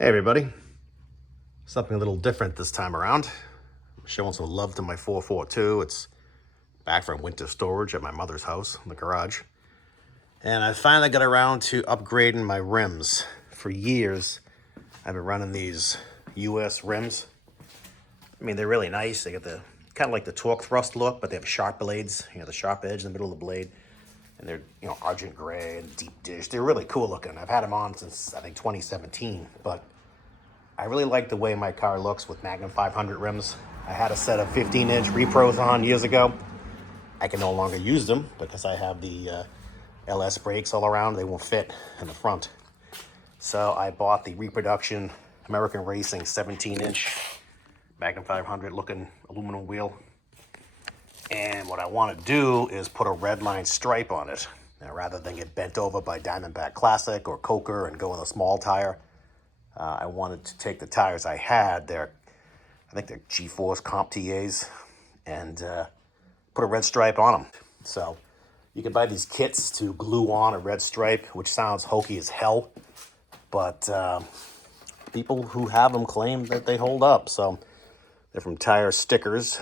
Hey everybody, something a little different this time around. I'm showing some love to my 442. It's back from winter storage at my mother's house in the garage. And I finally got around to upgrading my rims. For years, I've been running these US rims. I mean, they're really nice. They got the kind of like the torque thrust look, but they have sharp blades, the sharp edge in the middle of the blade. And they're, argent gray and deep dish. They're really cool looking. I've had them on since, I think, 2017, but I really like the way my car looks with Magnum 500 rims. I had a set of 15-inch repros on years ago. I can no longer use them because I have the LS brakes all around. They won't fit in the front. So I bought the reproduction American Racing 17-inch Magnum 500 looking aluminum wheel. And what I want to do is put a redline stripe on it. Now, rather than get bent over by Diamondback Classic or Coker and go with a small tire, I wanted to take the tires I had, I think they're G-Force Comp TAs, and put a red stripe on them. So you can buy these kits to glue on a red stripe, which sounds hokey as hell, but people who have them claim that they hold up. So they're from Tire Stickers,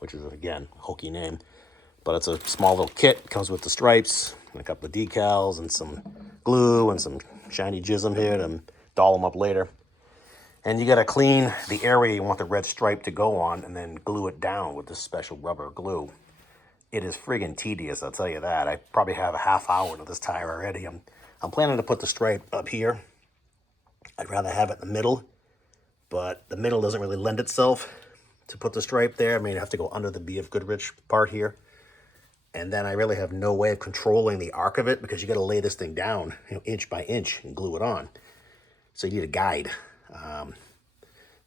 which is, again, a hokey name, but it's a small little kit. Comes with the stripes and a couple of decals and some glue and some shiny jism here to doll them up later. And you got to clean the area you want the red stripe to go on and then glue it down with this special rubber glue. It is friggin' tedious, I'll tell you that. I probably have a half hour into this tire already. I'm planning to put the stripe up here. I'd rather have it in the middle, but the middle doesn't really lend itself to put the stripe there. I mean, you have to go under the BF Goodrich part here. And then I really have no way of controlling the arc of it because you got to lay this thing down, inch by inch and glue it on. So you need a guide.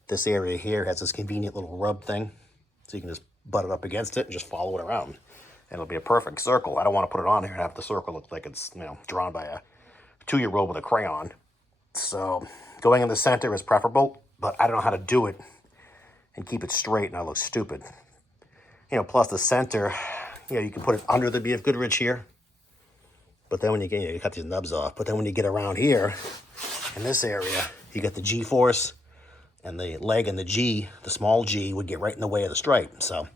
This area here has this convenient little rub thing, so you can just butt it up against it and just follow it around. And it'll be a perfect circle. I don't want to put it on here and have the circle look like it's drawn by a 2-year-old with a crayon. So going in the center is preferable, but I don't know how to do it and keep it straight and I look stupid. Plus the center, you can put it under the BF Goodrich here. But then when you get, you cut these nubs off. But then when you get around here, in this area, you get the G-force and the leg and the G, the small G, would get right in the way of the stripe. So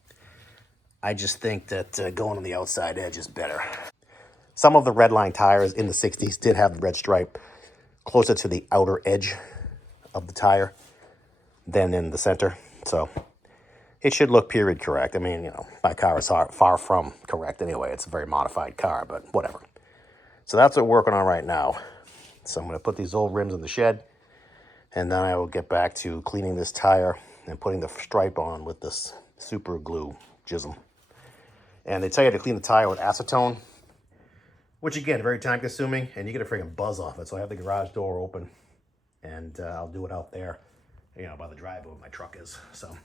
I just think that going on the outside edge is better. Some of the redline tires in the 60s did have the red stripe closer to the outer edge of the tire than in the center. So it should look period correct. I mean, my car is far from correct anyway. It's a very modified car, but whatever. So that's what we're working on right now. So I'm going to put these old rims in the shed, and then I will get back to cleaning this tire and putting the stripe on with this super glue jism. And they tell you to clean the tire with acetone, which again, very time consuming, and you get a freaking buzz off it. So I have the garage door open, and I'll do it out there, by the driveway where my truck is. So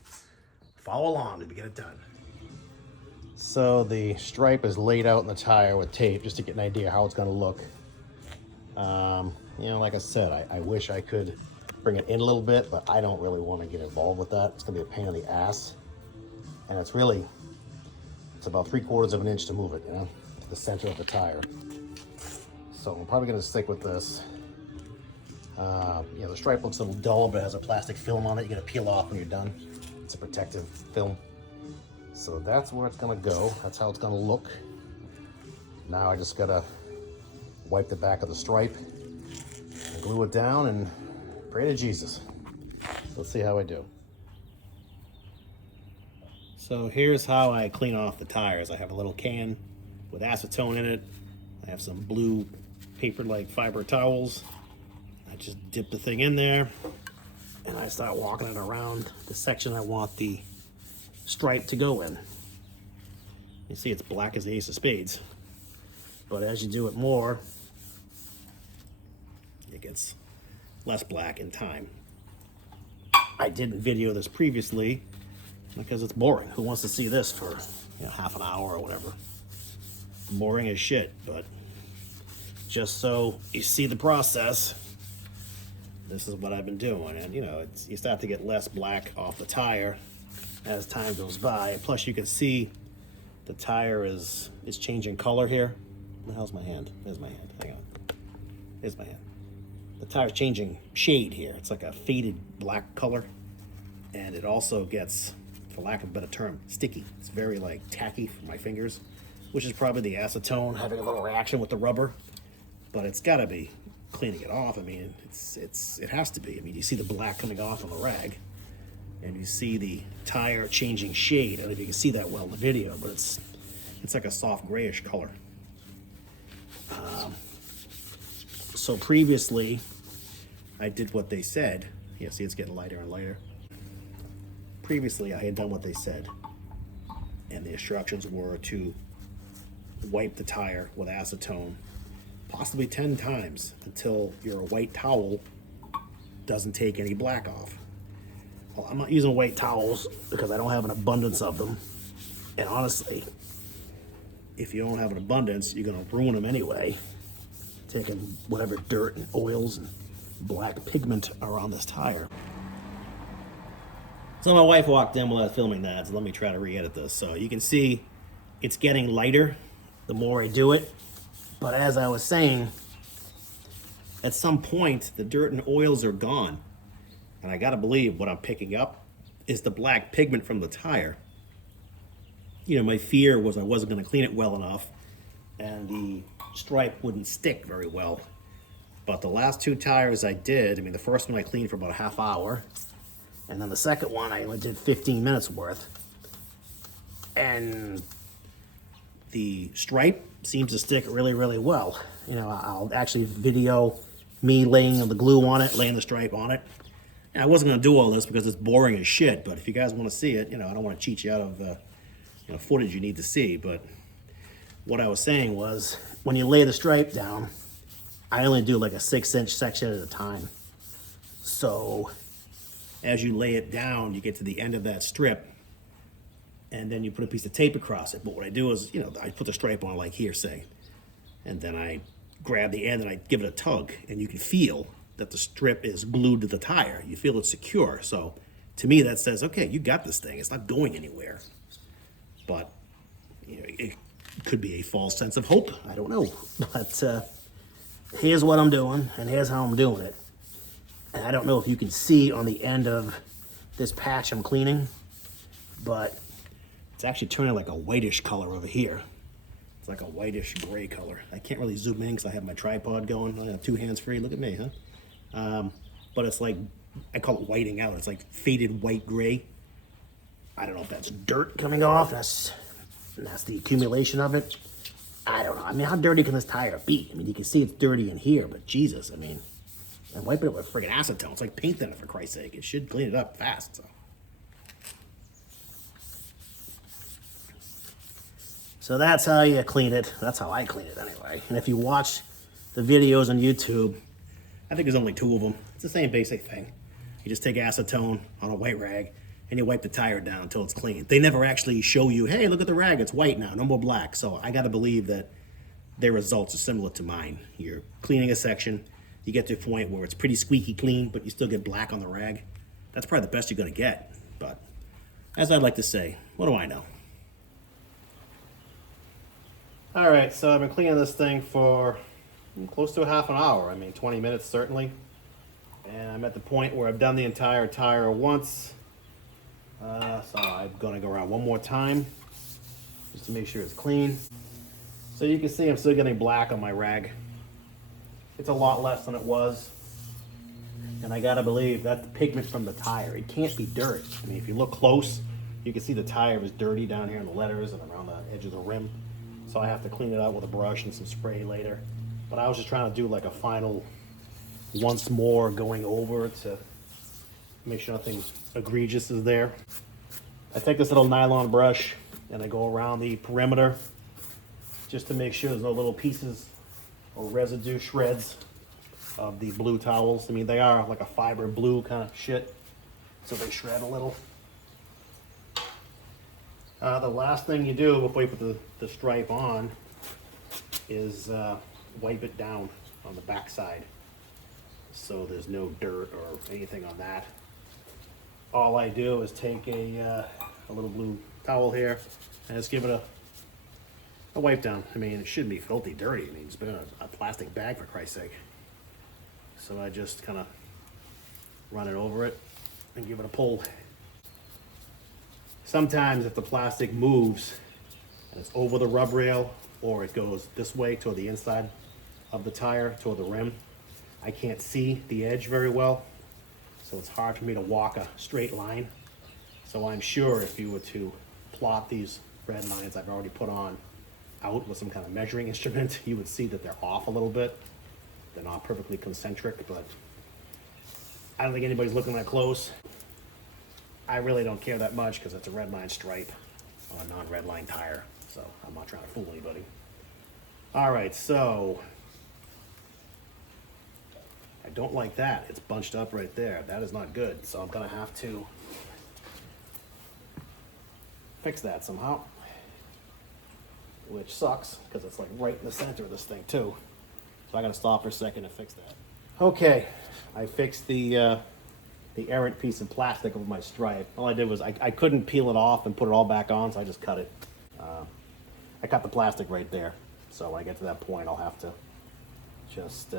follow along to get it done. So the stripe is laid out in the tire with tape just to get an idea how it's going to look. Like I said, I wish I could bring it in a little bit, but I don't really want to get involved with that. It's going to be a pain in the ass. And it's about 3/4 of an inch to move it, to the center of the tire. So I'm probably going to stick with this. The stripe looks a little dull, but it has a plastic film on it. You're going to peel off when you're done. It's a protective film. So that's where it's going to go. That's how it's going to look. Now I just got to wipe the back of the stripe and glue it down and pray to Jesus. Let's see how I do. So here's how I clean off the tires. I have a little can with acetone in it. I have some blue paper-like fiber towels. I just dip the thing in there and I start walking it around the section I want the stripe to go in. You see it's black as the ace of spades, but as you do it more, it gets less black in time. I didn't video this previously because it's boring. Who wants to see this for half an hour or whatever? Boring as shit, but just so you see the process, this is what I've been doing. And you start to get less black off the tire as time goes by. Plus you can see the tire is changing color here. Where the hell's my hand? There's my hand. Hang on. Here's my hand. the tire's changing shade here. It's like a faded black color. And it also gets, for lack of a better term, sticky. It's very like tacky for my fingers, which is probably the acetone having a little reaction with the rubber. But it's gotta be cleaning it off. I mean, it has to be. I mean, you see the black coming off on the rag, and you see the tire changing shade. I don't know if you can see that well in the video, but it's like a soft grayish color. So previously, I did what they said. Yeah, see, it's getting lighter and lighter. Previously, I had done what they said, and the instructions were to wipe the tire with acetone, possibly 10 times until your white towel doesn't take any black off. Well, I'm not using white towels because I don't have an abundance of them. And honestly, if you don't have an abundance, you're gonna ruin them anyway, taking whatever dirt and oils and black pigment are on this tire. So my wife walked in while I was filming that, so let me try to re-edit this. So you can see it's getting lighter the more I do it. But as I was saying, at some point, the dirt and oils are gone. And I gotta believe what I'm picking up is the black pigment from the tire. You know, my fear was I wasn't gonna clean it well enough and the stripe wouldn't stick very well. But the last two tires I did, I mean, the first one I cleaned for about a half hour, and then the second one I only did 15 minutes worth. And the stripe seems to stick really, really well. You know, I'll actually video me laying the glue on it, laying the stripe on it. And I wasn't gonna do all this because it's boring as shit, but if you guys wanna see it, you know, I don't wanna cheat you out of footage you need to see, but what I was saying was, when you lay the stripe down, I only do like a 6-inch section at a time. So as you lay it down, you get to the end of that strip, and then you put a piece of tape across it. But what I do is, you know, I put the stripe on like here, say, and then I grab the end and I give it a tug, and you can feel that the strip is glued to the tire. You feel it's secure. So to me, that says, okay, you got this thing. It's not going anywhere. But you know, it could be a false sense of hope. I don't know. But here's what I'm doing, and here's how I'm doing it. And I don't know if you can see on the end of this patch I'm cleaning, but it's actually turning like a whitish color over here. It's like a whitish gray color. I can't really zoom in because I have my tripod going. I have 2 hands free. Look at me, huh? But it's like, I call it whiting out. It's like faded white gray. I don't know if that's dirt coming off. That's the accumulation of it. I don't know. I mean, how dirty can this tire be? I mean, you can see it's dirty in here, but Jesus, I mean, I'm wiping it with friggin' acetone. It's like paint thinner, for Christ's sake. It should clean it up fast. So that's how you clean it. That's how I clean it anyway. And if you watch the videos on YouTube, I think there's only 2 of them. It's the same basic thing. You just take acetone on a white rag and you wipe the tire down until it's clean. They never actually show you, hey, look at the rag, it's white now, no more black. So I gotta believe that their results are similar to mine. You're cleaning a section, you get to a point where it's pretty squeaky clean, but you still get black on the rag. That's probably the best you're gonna get. But as I'd like to say, what do I know? All right, so I've been cleaning this thing for close to a half an hour. I mean, 20 minutes certainly. And I'm at the point where I've done the entire tire once. So I'm gonna go around one more time just to make sure it's clean. So you can see I'm still getting black on my rag. It's a lot less than it was. And I gotta believe that's the pigment from the tire. It can't be dirt. I mean, if you look close, you can see the tire is dirty down here in the letters and around the edge of the rim. So I have to clean it out with a brush and some spray later. But I was just trying to do like a final once more going over to make sure nothing egregious is there. I take this little nylon brush and I go around the perimeter just to make sure there's no little pieces or residue shreds of the blue towels. I mean, they are like a fiber blue kind of shit, so they shred a little. The last thing you do before you put the stripe on is wipe it down on the back side so there's no dirt or anything on that. All I do is take a little blue towel here and just give it a wipe down. I mean, it shouldn't be filthy dirty. I mean, it's been in a plastic bag, for Christ's sake. So I just kind of run it over it and give it a pull. Sometimes if the plastic moves and it's over the rub rail or it goes this way toward the inside of the tire, toward the rim, I can't see the edge very well. So it's hard for me to walk a straight line. So I'm sure if you were to plot these red lines I've already put on out with some kind of measuring instrument, you would see that they're off a little bit. They're not perfectly concentric, but I don't think anybody's looking that close. I really don't care that much because it's a red line stripe on a non-red line tire, so I'm not trying to fool anybody. All right, so I don't like that. It's bunched up right there. That is not good, so I'm gonna have to fix that somehow, which sucks because it's like right in the center of this thing too. So I gotta stop for a second and fix that. Okay, I fixed the errant piece of plastic over my stripe. All I did was I couldn't peel it off and put it all back on, so I just cut it. I cut the plastic right there. So when I get to that point, I'll have to just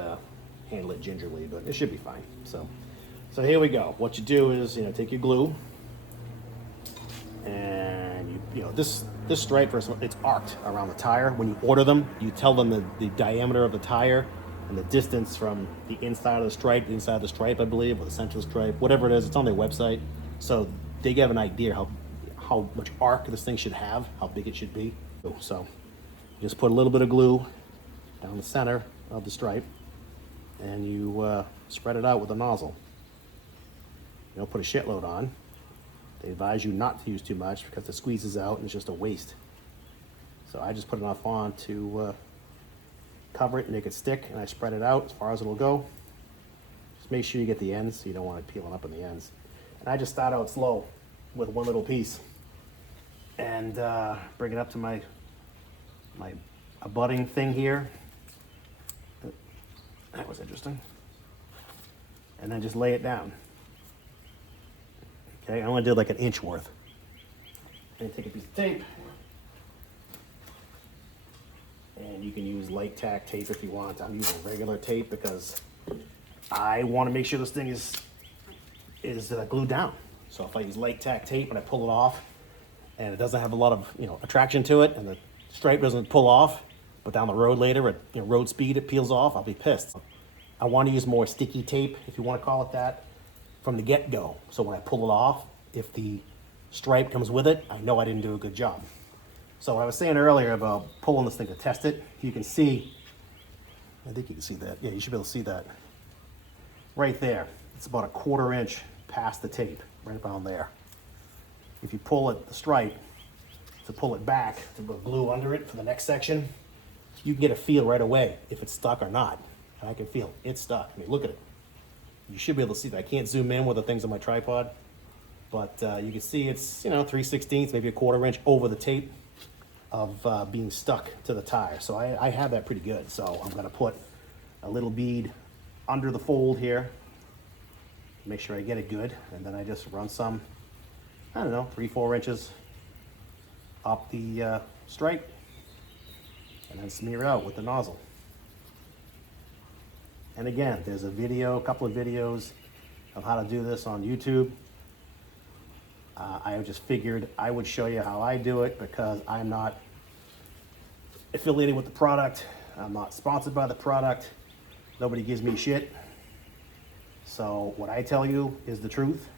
handle it gingerly, but it should be fine. So here we go. What you do is, take your glue, and this stripe, first of all, it's arced around the tire. When you order them, you tell them the diameter of the tire and the distance from the inside of the stripe, I believe, or the center of the stripe, whatever it is, it's on their website. So they give an idea how much arc this thing should have, how big it should be. So just put a little bit of glue down the center of the stripe, and you spread it out with a nozzle. You don't put a shitload on. They advise you not to use too much because it squeezes out and it's just a waste. So I just put enough on to cover it and make it stick, and I spread it out as far as it'll go. Just make sure you get the ends, so you don't want it peeling up in the ends. And I just start out slow with one little piece and bring it up to my abutting thing here. That was interesting. And then just lay it down. Okay, I only did like an inch worth. And take a piece of tape. And you can use light tack tape if you want. I'm using regular tape because I want to make sure this thing is glued down. So if I use light tack tape and I pull it off and it doesn't have a lot of attraction to it and the stripe doesn't pull off, but down the road later at road speed it peels off, I'll be pissed. I want to use more sticky tape, if you want to call it that, from the get-go. So when I pull it off, if the stripe comes with it, I know I didn't do a good job. So what I was saying earlier about pulling this thing to test it, you can see, I think you can see that. Yeah, you should be able to see that. Right there. It's about a 1/4 inch past the tape, right about there. If you pull it, the stripe, to pull it back, to put glue under it for the next section, you can get a feel right away if it's stuck or not. And I can feel it's stuck. I mean, look at it. You should be able to see that. I can't zoom in with the things on my tripod, but you can see it's 3/16, maybe a 1/4 inch over the tape of being stuck to the tire. So I have that pretty good. So I'm gonna put a little bead under the fold here, make sure I get it good, and then I just run some, 3-4 inches up the stripe, and then smear out with the nozzle. And again, there's a couple of videos of how to do this on YouTube. I just figured I would show you how I do it because I'm not affiliated with the product. I'm not sponsored by the product. Nobody gives me shit. So what I tell you is the truth.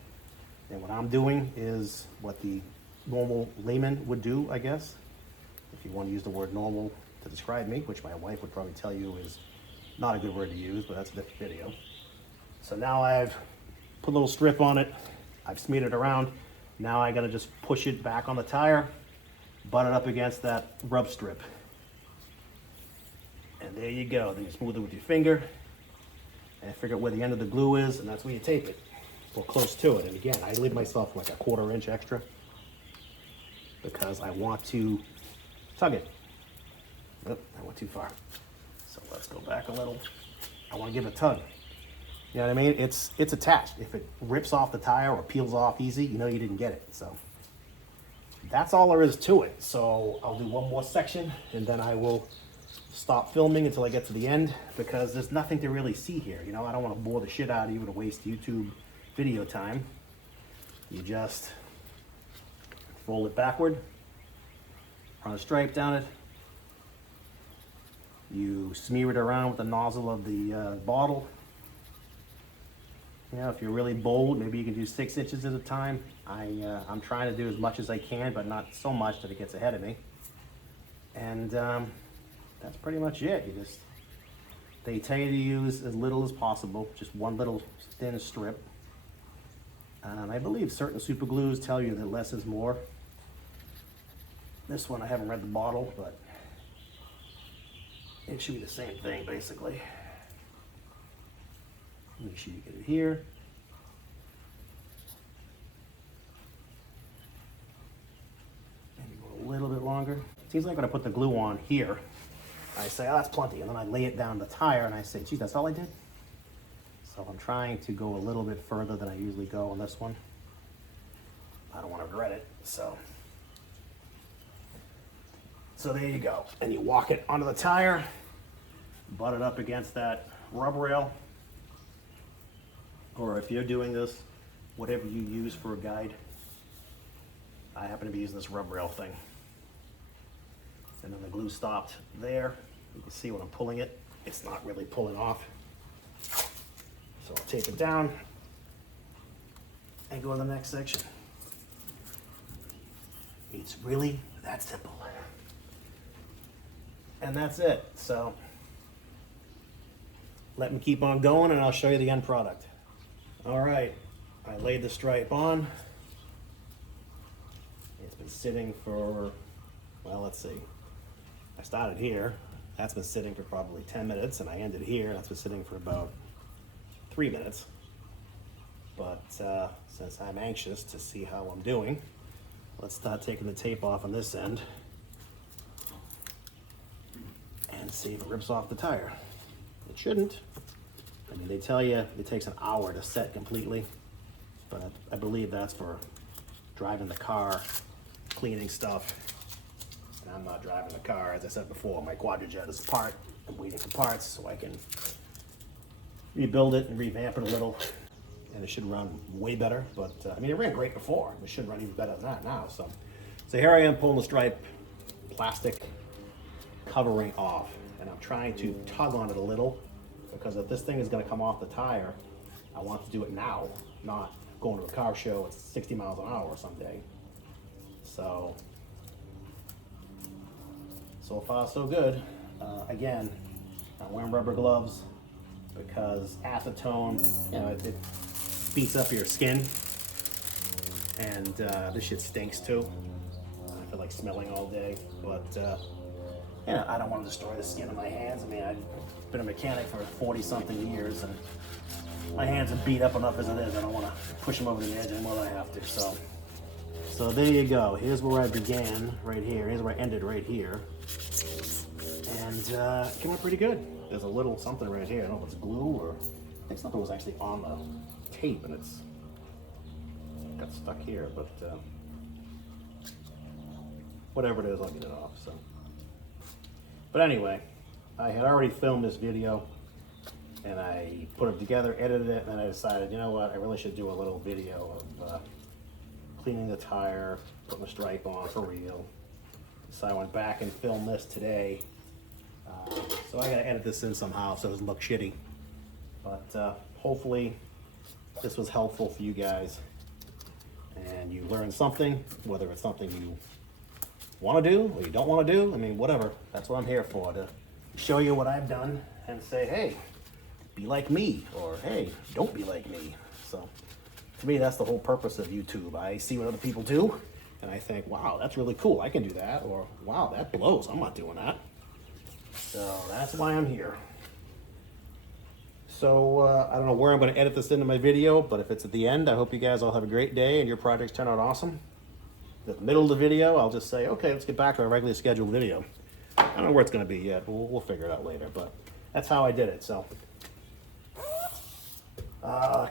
And what I'm doing is what the normal layman would do, I guess. If you want to use the word normal to describe me, which my wife would probably tell you is not a good word to use, but that's a different video. So now I've put a little strip on it. I've smeared it around. Now I gotta just push it back on the tire, butt it up against that rub strip. And there you go. Then you smooth it with your finger and figure out where the end of the glue is, and that's where you tape it, or close to it. And again, I leave myself like a 1/4 inch extra because I want to tug it. Oh, I went too far. So let's go back a little. I want to give it a tug. You know what I mean? It's attached. If it rips off the tire or peels off easy, you didn't get it. So that's all there is to it. So I'll do one more section and then I will stop filming until I get to the end because there's nothing to really see here. You know, I don't want to bore the shit out of you to waste YouTube video time. You just fold it backward, run a stripe down it. You smear it around with the nozzle of the bottle. You know, if you're really bold, maybe you can do 6 inches at a time. I'm trying to do as much as I can, but not so much that it gets ahead of me. And that's pretty much it. They tell you to use as little as possible, just one little thin strip. I believe certain super glues tell you that less is more. This one, I haven't read the bottle, but it should be the same thing, basically. Make sure you get it here. Maybe go a little bit longer. Seems like when I put the glue on here, I say, oh, that's plenty. And then I lay it down the tire and I say, geez, that's all I did? So I'm trying to go a little bit further than I usually go on this one. I don't want to regret it, so there you go. And you walk it onto the tire, butt it up against that rub rail. Or if you're doing this, whatever you use for a guide. I happen to be using this rub rail thing. And then the glue stopped there. You can see when I'm pulling it, it's not really pulling off. So I'll tape it down and go to the next section. It's really that simple. And that's it. So let me keep on going and I'll show you the end product. All right, I laid the stripe on. It's been sitting for, well, let's see. I started here. That's been sitting for probably 10 minutes, and I ended here. That's been sitting for about 3 minutes. But since I'm anxious to see how I'm doing, let's start taking the tape off on this end and see if it rips off the tire. It shouldn't. I mean, they tell you it takes an hour to set completely, but I believe that's for driving the car, cleaning stuff. And I'm not driving the car. As I said before, my quadrijet is apart. I'm waiting for parts so I can rebuild it and revamp it a little. And it should run way better, but I mean, it ran great before. It should run even better than that now. So here I am pulling the stripe plastic covering off, and I'm trying to tug on it a little because if this thing is going to come off the tire, I want to do it now, not going to a car show at 60 miles an hour someday. So far so good. Again, I'm wearing rubber gloves because acetone, you know, it beats up your skin, and this shit stinks too. I feel like smelling all day, but yeah, I don't want to destroy the skin of my hands. I mean, I've been a mechanic for 40-something years, and my hands are beat up enough as it is. I don't want to push them over the edge anymore than I have to. So there you go. Here's where I began, right here. Here's where I ended, right here. And it came out pretty good. There's a little something right here. I don't know if it's glue or I think something was actually on the tape and it's got stuck here, but whatever it is, I'll get it off. But anyway, I had already filmed this video and I put it together, edited it, and then I decided, you know what, I really should do a little video of cleaning the tire, putting the stripe on for real. So I went back and filmed this today. So I gotta edit this in somehow so it doesn't look shitty. But hopefully this was helpful for you guys and you learned something, whether it's something you want to do or you don't want to do. I mean, whatever. That's what I'm here for, to show you what I've done and say, hey, be like me, or hey, don't be like me. So to me, that's the whole purpose of YouTube. I see what other people do and I think, wow, that's really cool. I can do that. Or wow, that blows. I'm not doing that. So that's why I'm here. So I don't know where I'm going to edit this into my video, but if it's at the end, I hope you guys all have a great day and your projects turn out awesome. At the middle of the video, I'll just say, okay, let's get back to our regularly scheduled video. I don't know where it's going to be yet, but we'll figure it out later. But that's how I did it. So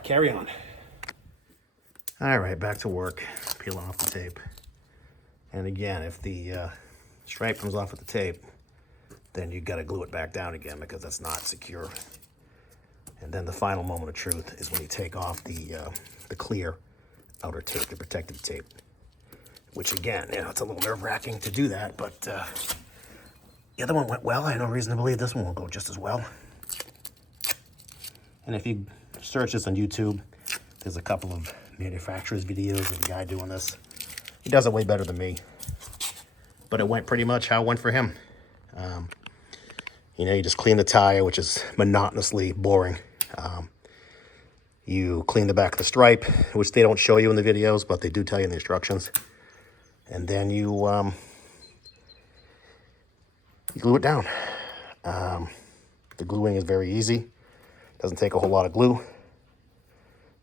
carry on. All right, back to work. Peeling off the tape. And again, if the stripe comes off with the tape, then you got to glue it back down again because that's not secure. And then the final moment of truth is when you take off the clear outer tape, the protective tape. Which again, you know, it's a little nerve-wracking to do that, but the other one went well. I have no reason to believe this one will go just as well. And if you search this on YouTube, there's a couple of manufacturers' videos of the guy doing this. He does it way better than me. But it went pretty much how it went for him. You know, you just clean the tire, which is monotonously boring. You clean the back of the stripe, which they don't show you in the videos, but they do tell you in the instructions. And then you glue it down. The gluing is very easy. Doesn't take a whole lot of glue.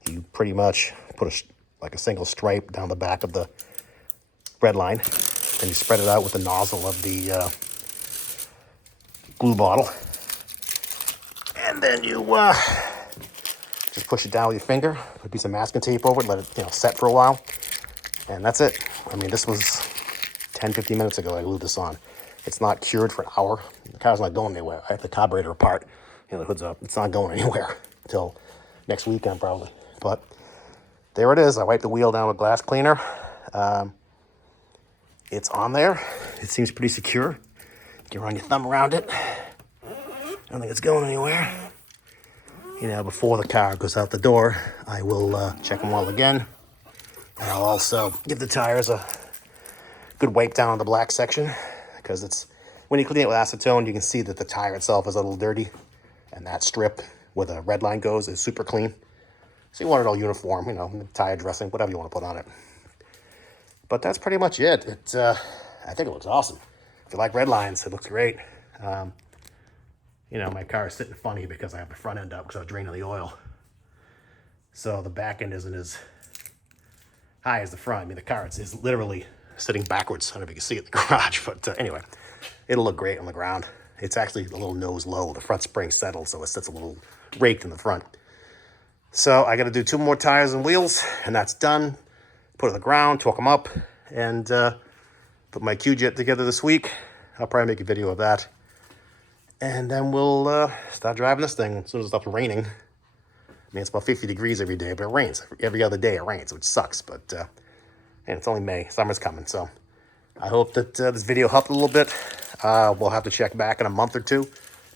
You pretty much put like a single stripe down the back of the red line. Then you spread it out with the nozzle of the glue bottle. And then you just push it down with your finger, put a piece of masking tape over it, let it, you know, set for a while. And that's it. I mean, this was 10, 15 minutes ago I glued this on. It's not cured for an hour. The car's not going anywhere. I have the carburetor apart. You know, the hood's up. It's not going anywhere until next weekend probably. But there it is. I wiped the wheel down with glass cleaner. It's on there. It seems pretty secure. You can run your thumb around it. I don't think it's going anywhere. You know, before the car goes out the door, I will check them all again. And I'll also give the tires a good wipe down on the black section because it's, when you clean it with acetone, you can see that the tire itself is a little dirty. And that strip where the red line goes is super clean. So you want it all uniform, you know, tire dressing, whatever you want to put on it. But that's pretty much it. I think it looks awesome. If you like red lines, it looks great. You know, my car is sitting funny because I have the front end up because I was draining the oil. So the back end isn't as high as the front. I mean, the car is literally sitting backwards. I don't know if you can see it in the garage, but anyway, it'll look great on the ground. It's actually a little nose low. The front spring settled, so it sits a little raked in the front. So I got to do 2 more tires and wheels, and that's done. Put it on the ground, torque them up, and put my Q-Jet together this week. I'll probably make a video of that. And then we'll start driving this thing as soon as it stops raining. I mean, it's about 50 degrees every day, but it rains. Every other day it rains, which sucks. But and it's only May. Summer's coming. So I hope that this video helped a little bit. We'll have to check back in a month or two.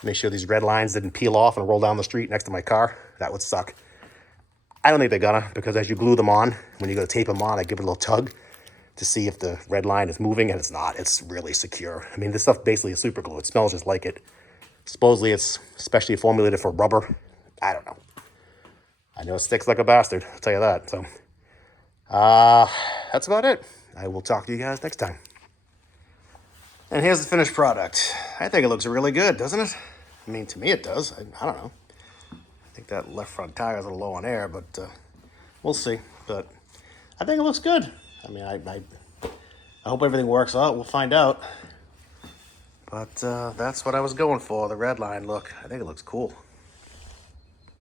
Make sure these red lines didn't peel off and roll down the street next to my car. That would suck. I don't think they're gonna, because as you glue them on, when you go to tape them on, I give it a little tug to see if the red line is moving, and it's not. It's really secure. I mean, this stuff basically is super glue. It smells just like it. Supposedly it's specially formulated for rubber. I don't know. I know it sticks like a bastard, I'll tell you that. So, that's about it. I will talk to you guys next time. And here's the finished product. I think it looks really good, doesn't it? I mean, to me it does. I don't know. I think that left front tire is a little low on air, but we'll see. But I think it looks good. I mean, I hope everything works out. We'll find out. But that's what I was going for, the red line look. I think it looks cool.